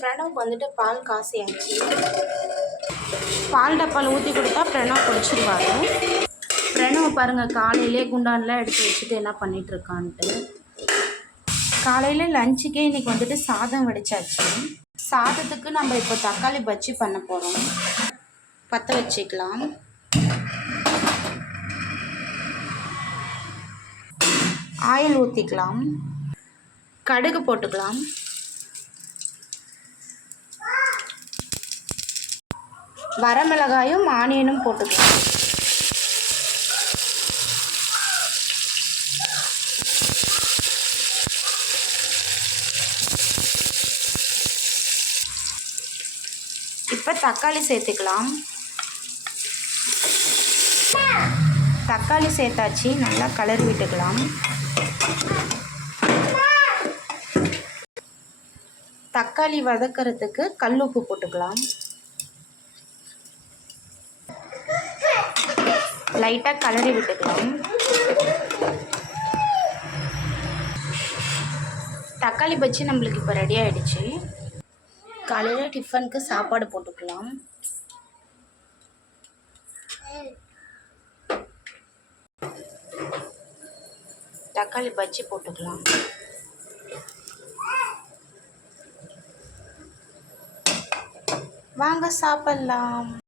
பிரணவ் வந்துட்டு பால் காசியாச்சு. பால் டப்பால் ஊற்றி கொடுத்தா பிரணவ் குடிச்சிருவாரு. பிரணவ் பாருங்கள் காலையிலே குண்டான்லாம் எடுத்து வச்சுட்டு என்ன பண்ணிகிட்ருக்கான்ட்டு. காலையில் லஞ்சுக்கே இன்றைக்கி வந்துட்டு சாதம் வடித்தாச்சு. சாதத்துக்கு நம்ம இப்போ தக்காளி பஜ்ஜி பண்ண போகிறோம். பற்ற வச்சுக்கலாம். ஆயில் ஊற்றிக்கலாம். கடுகு போட்டுக்கலாம். வரமிளகாயும் ஆனியனும் போட்டுக்கலாம். இப்போ தக்காளி சேர்த்துக்கலாம். தக்காளி சேர்த்தாச்சு, நல்லா கலரி விட்டுக்கலாம். தக்காளி வதக்கிறதுக்கு கல்லுப்பு போட்டுக்கலாம். லைட்டாக கலரி விட்டுக்கலாம். தக்காளி பஜ்ஜி நம்மளுக்கு இப்போ ரெடி ஆகிடுச்சு. காலையில் டிஃபனுக்கு சாப்பாடு போட்டுக்கலாம். தக்காளி பஜ்ஜி போட்டுக்கலாம். வாங்க சாப்பிட்லாம்.